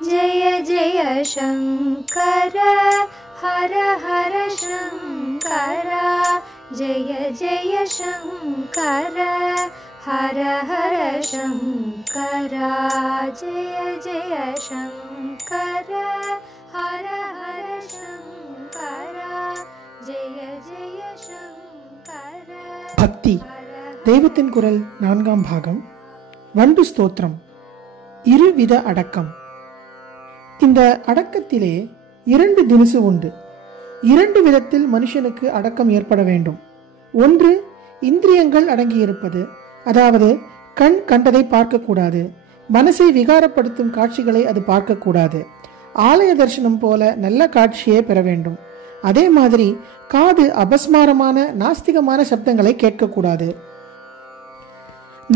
जय जय शङ्कर हर हर शङ्कर जय जय शङ्कर हर हर शङ्कर जय जय शङ्कर हर हर शङ्कर जय जय शङ्कर. பக்தி தெய்வத்தின் குரல் 4ஆம் பாகம். வண்டு ஸ்தோத்திரம். இருவித அடக்கம். இந்த அடக்கத்திலே 2 தினசு உண்டு. 2 விதத்தில் மனுஷனுக்கு அடக்கம் ஏற்பட வேண்டும். ஒன்று, இந்திரியங்கள் அடங்கியிருப்பது, அதாவது கண் கண்டதை பார்க்கக்கூடாது, மனசை விகாரப்படுத்தும் காட்சிகளை அது பார்க்கக்கூடாது. ஆலய தரிசனம் போல நல்ல காட்சியே பெற வேண்டும். அதே மாதிரி காது அபஸ்மாரமான நாஸ்திகமான சப்தங்களை கேட்கக்கூடாது.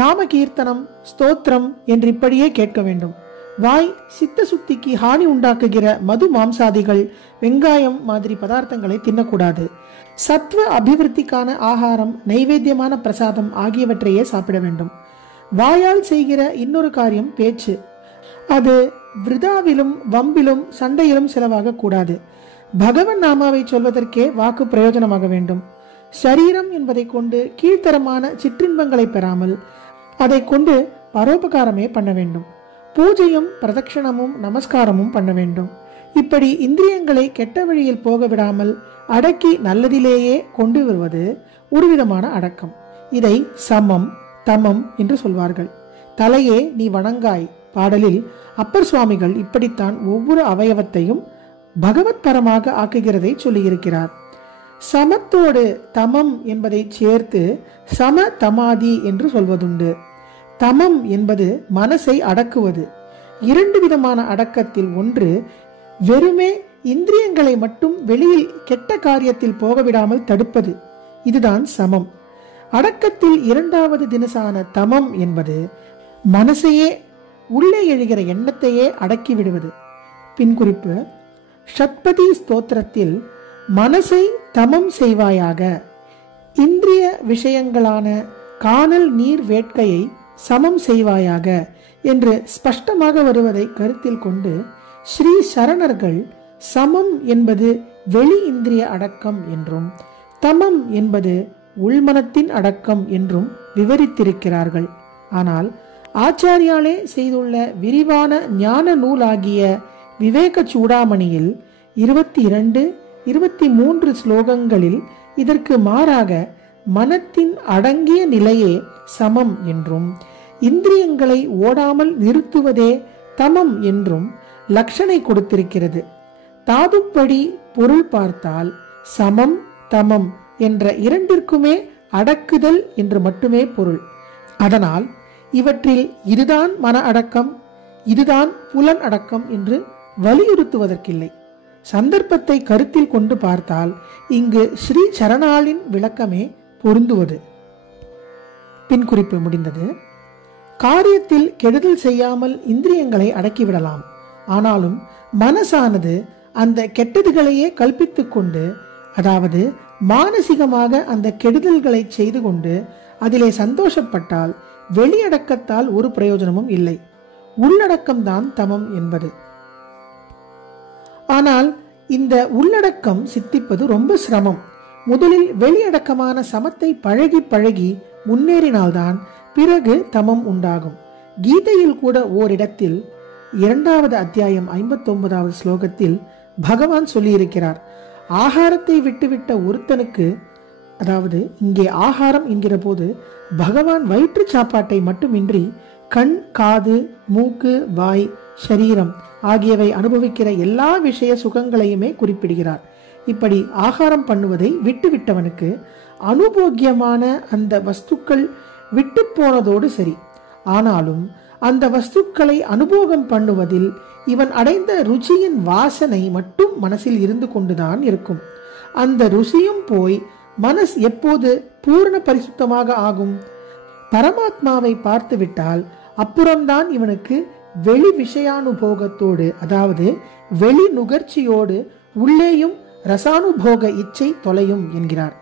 நாம கீர்த்தனம், ஸ்தோத்திரம் என்று இப்படியே கேட்க வேண்டும். வாய் சித்த சுத்திக்கு ஹானி உண்டாக்குகிற மது மாம்சாதிகள், வெங்காயம் மாதிரி பதார்த்தங்களை தின்னக்கூடாது. சத்வ அபிவிருத்திக்கான ஆகாரம், நைவேத்தியமான பிரசாதம் ஆகியவற்றையே சாப்பிட வேண்டும். வாயால் செய்கிற இன்னொரு காரியம் பேச்சு. அது விருதாவிலும் வம்பிலும் சண்டையிலும் செலவாக கூடாது. பகவன் நாமாவை சொல்வதற்கே வாக்கு பிரயோஜனமாக வேண்டும். சரீரம் என்பதை கொண்டு கீழ்த்தரமான சிற்றின்பங்களை பெறாமல் அதை கொண்டு பரோபகாரமே பண்ண வேண்டும். பூஜையும் பிரதட்சணமும் நமஸ்காரமும் பண்ண வேண்டும். இப்படி இந்திரியங்களை கெட்ட வழியில் போக விடாமல் அடக்கி நல்லதிலேயே கொண்டு வருவது ஒரு விதமான அடக்கம். இதை சமம் தமம் என்று சொல்வார்கள். தலையே நீ வணங்காய் பாடலில் அப்பர் சுவாமிகள் இப்படித்தான் ஒவ்வொரு அவயவத்தையும் பகவத் பரமாக ஆக்குகிறதை சொல்லியிருக்கிறார். சமத்தோடு தமம் என்பதை சேர்த்து சம தமாதி என்று சொல்வதுண்டு. தமம் என்பது மனசை அடக்குவது. 2 விதமான அடக்கத்தில் ஒன்று, வெறுமே இந்திரியங்களை மட்டும் வெளியில் கெட்ட காரியத்தில் போகவிடாமல் தடுப்பது. இதுதான் சமம். அடக்கத்தில் 2வது தினசான தமம் என்பது மனசையே, உள்ளே எழுகிற எண்ணத்தையே அடக்கி விடுவது. பின்குறிப்பு: ஷட்பதி ஸ்தோத்திரத்தில் மனசை தமம் செய்வாயாக, இந்திரிய விஷயங்களான காணல் நீர் வேட்கையை சமம் செய்வாயாக என்று ஸ்பஷ்டமாக வருவதை கருத்தில் கொண்டு ஸ்ரீ சரணர்கள் சமம் என்பது வெளி இந்திரிய அடக்கம் என்றும் தமம் என்பது உள்மனத்தின் அடக்கம் என்றும் விவரித்திருக்கிறார்கள். ஆனால் ஆச்சாரியாலே செய்துள்ள விரிவான ஞான நூலாகிய விவேக சூடாமணியில் 22, 23 ஸ்லோகங்களில் இதற்கு மாறாக மனத்தின் அடங்கிய நிலையே சமம் என்றும் இந்திரியங்களை ஓடாமல் நிறுத்துவதே தமம் என்றும் லட்சணை கொடுத்திருக்கிறது. தாதுப்படி பொருள் பார்த்தால் சமம் தமம் என்ற 2ற்குமே அடக்குதல் என்று மட்டுமே பொருள். அதனால் இவற்றில் இதுதான் மன அடக்கம், இதுதான் புலன் அடக்கம் என்று வலியுறுத்துவதற்கில்லை. சந்தர்ப்பத்தை கருத்தில் கொண்டு பார்த்தால் இங்கு ஸ்ரீ சரணாளின் விளக்கமே பொருந்துவது. பின்குறிப்பு முடிந்தது. காரியத்தில் கெடுதல் செய்யாமல் இந்திரியங்களை அடக்கிவிடலாம். ஆனாலும் மனசானது அந்த கெட்டதுகளையே கல்பித்துக் கொண்டு, அதாவது மானசிகமாக அந்த கெடுதல்களை செய்து கொண்டு அதிலே சந்தோஷப்பட்டால் வெளியடக்கத்தால் ஒரு பிரயோஜனமும் இல்லை. உள்ளடக்கம்தான் தமம் என்பது. ஆனால் இந்த உள்ளடக்கம் சித்திப்பது ரொம்ப சிரமம். முதலில் வெளியடக்கமான சமத்தை பழகி பழகி முன்னேறினால்தான் பிறகு தமம் உண்டாகும். கீதையில் கூட ஓரிடத்தில் 2வது அத்தியாயம் 59வது ஸ்லோகத்தில் பகவான் சொல்லியிருக்கிறார், ஆகாரத்தை விட்டுவிட்ட ஒருத்தனுக்கு, அதாவது இங்கே ஆகாரம் என்கிற போது பகவான் வயிற்று சாப்பாட்டை மட்டுமின்றி கண், காது, மூக்கு, வாய், சரீரம் ஆகியவை அனுபவிக்கிற எல்லா விஷய சுகங்களையுமே குறிப்பிடுகிறார். இப்படி ஆகாரம் பண்ணுவதை விட்டுவிட்டவனுக்கு அனுபோக்கியமான அந்த வஸ்துக்கள் விட்டு போனதோடு சரி, ஆனாலும் அந்த வஸ்துக்களை அனுபோகம் பண்ணுவதில் இவன் அடைந்த ருச்சியின் வாசனை மட்டும் மனசில் இருந்து கொண்டுதான் இருக்கும். அந்த ருசியும் போய் மனஸ் எப்போது பூர்ண பரிசுத்தமாக ஆகும்? பரமாத்மாவை பார்த்து விட்டால் அப்புறம்தான் இவனுக்கு வெளி விஷயானுபோகத்தோடு, அதாவது வெளி நுகர்ச்சியோடு உள்ளேயும் ரசானுபோக இச்சை தொலையும் என்கிறார்.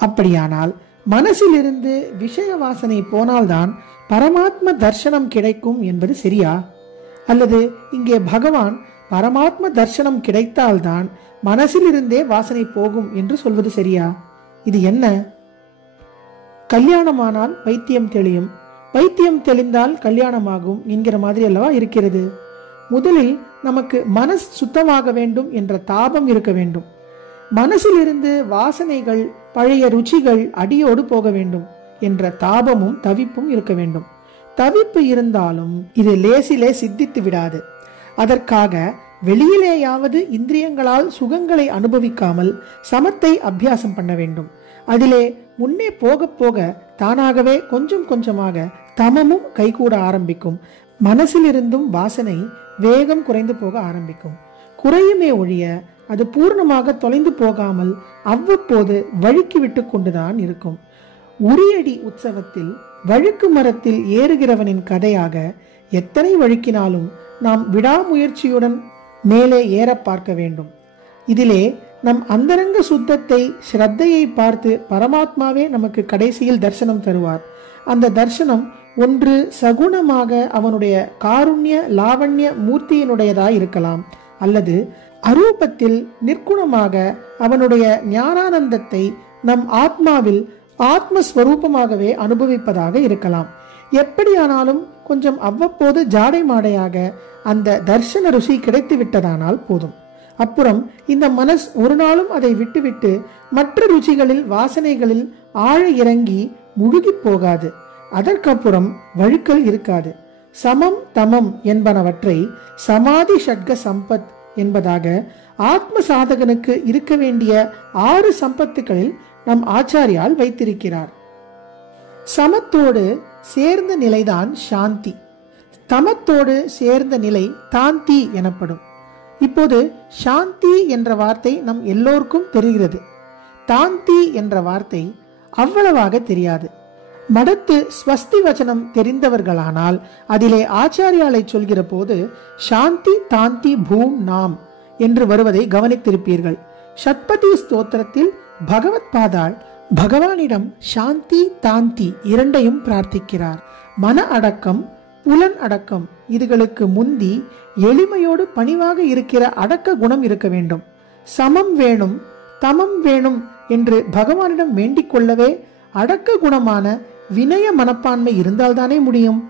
அப்படியானால் மனசிலிருந்து விஷய வாசனை போனால்தான் பரமாத்ம தர்சனம் கிடைக்கும் என்பது சரியா? அல்லது இங்கே பகவான் பரமாத்ம தர்சனம் கிடைத்தால்தான் மனசிலிருந்தே வாசனை போகும் என்று சொல்வது சரியா? இது என்ன? கல்யாணமானால் பைத்தியம் தெளியும், பைத்தியம் தெளிந்தால் கல்யாணமாகும் என்கிற மாதிரி அல்லவா இருக்கிறது. முதலில் நமக்கு மனசு சுத்தமாக வேண்டும் என்ற தாபம் இருக்க வேண்டும். மனசிலிருந்து வாசனைகள், பழைய ருச்சிகள் அடியோடு போக வேண்டும் என்ற தாபமும் தவிப்பும் இருக்க வேண்டும். தவிப்பு இருந்தாலும் இது லேசிலே சித்தித்து விடாது. அதற்காக வெளியிலேயாவது இந்திரியங்களால் சுகங்களை அனுபவிக்காமல் சமத்தை அபியாசம் பண்ண வேண்டும். அதிலே முன்னே போக போக தானாகவே கொஞ்சம் கொஞ்சமாக தமமும் கைகூட ஆரம்பிக்கும். மனசிலிருந்தும் வாசனை வேகம் குறைந்து போக ஆரம்பிக்கும். குறையுமே ஒழிய அது பூர்ணமாக தொலைந்து போகாமல் அவ்வப்போது வழுக்கி விட்டு கொண்டுதான் இருக்கும். உரியடி உற்சவத்தில் வழுக்கு மரத்தில் ஏறுகிறவனின் கதையாக எத்தனை வழுக்கினாலும் நாம் விடாமுயற்சியுடன் மேலே ஏற பார்க்க வேண்டும். இதிலே நம் அந்தரங்க சுத்தத்தை, ஸ்ரத்தையை பார்த்து பரமாத்மாவே நமக்கு கடைசியில் தரிசனம் தருவார். அந்த தரிசனம் ஒன்று சகுணமாக அவனுடைய காருண்ய லாவண்ய மூர்த்தியினுடையதாய் இருக்கலாம், அல்லது அரூபத்தில் நிற்குணமாக அவனுடைய ஞானானந்தத்தை நம் ஆத்மாவில் ஆத்மஸ்வரூபமாகவே அனுபவிப்பதாக இருக்கலாம். எப்படியானாலும் கொஞ்சம் அவ்வப்போது ஜாடை மாடையாக அந்த தர்சன ருசி கிடைத்து விட்டதானால் போதும். அப்புறம் இந்த மனஸ் ஒரு நாளும் அதை விட்டுவிட்டு மற்ற ருச்சிகளில் வாசனைகளில் ஆழ இறங்கி முழுகி போகாது. அதற்கப்புறம் வழுக்கல் இருக்காது. சமம் தமம் என்பனவற்றை சமாதி ஷட்க சம்பத் என்பதாக ஆத்ம சாதகனுக்கு இருக்க வேண்டிய 6 சம்பத்துகளில் நம் ஆச்சாரியால் வைத்திருக்கிறார். சமத்தோடு சேர்ந்த நிலைதான் சாந்தி. தமத்தோடு சேர்ந்த நிலை தாந்தி எனப்படும். இப்போது சாந்தி என்ற வார்த்தை நம் எல்லோருக்கும் தெரிகிறது. தாந்தி என்ற வார்த்தை அவ்வளவாக தெரியாது. மடத்து ஸ்வஸ்தி வச்சனம் தெரிந்தவர்களானால் அதிலே ஆச்சாரியாலை சொல்கிற போது சாந்தி தாந்தி பூம் நாம் என்று வருவதை கவனித்திருப்பீர்கள். ஷட்பதி ஸ்தோத்திரத்தில் பகவத் பாதாள் பகவானிடம் சாந்தி தாந்தி இரண்டையும் பிரார்த்திக்கிறார். மன அடக்கம், புலன் அடக்கம் இதுகளுக்கு முந்தி எளிமையோடு பணிவாக இருக்கிற அடக்க குணம் இருக்க வேண்டும். சமம் வேணும், தமம் வேணும் என்று பகவானிடம் வேண்டிக் கொள்ளவே அடக்க குணமான வினய மனப்பான்மை இருந்தால்தானே முடியும்.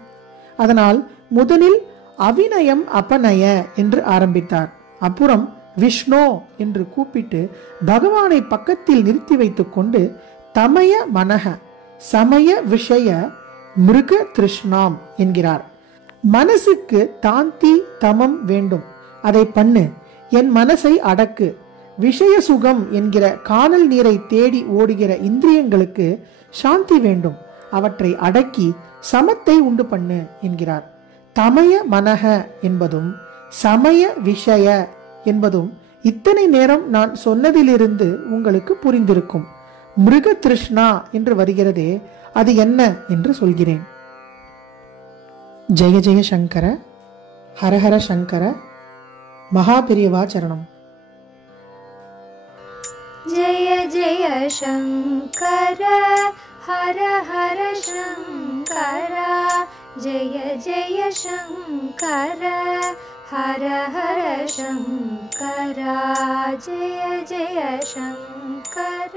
அதனால் முதலில் அவிநயம் அபநய என்று ஆரம்பித்தார். அப்புறம் விஷ்ணு என்று கூப்பிட்டு பகவானை பக்கத்தில் நிறுத்தி வைத்துக் கொண்டு தமய மனக சமய விஷய மிருக திருஷ்ணாம் என்கிறார். மனசுக்கு தாந்தி தமம் வேண்டும், அதை பண்ணு. என் மனசை அடக்கு. விஷய சுகம் என்கிற காணல் நீரை தேடி ஓடுகிற இந்திரியங்களுக்கு சாந்தி வேண்டும், அவற்றை அடக்கி சமத்தை உண்டு பண்ணு என்கிறார். தமய மனக என்பதும் சமய விஷய என்பதும் இத்தனை நேரம் நான் சொன்னதிலிருந்து உங்களுக்கு புரிந்திருக்கும். மிருக திருஷ்ணா என்று வருகிறதே, அது என்ன என்று சொல்கிறேன். ஜெய ஜெய சங்கர, ஹரஹர சங்கர, மகாபிரியவா சரணம். ஜெய ஜெய சங்கர, ஹர ஹர சங்கர, ஜெய ஜெய சங்கர, ஹர ஹர சங்கர, ஜெய ஜெய சங்கர.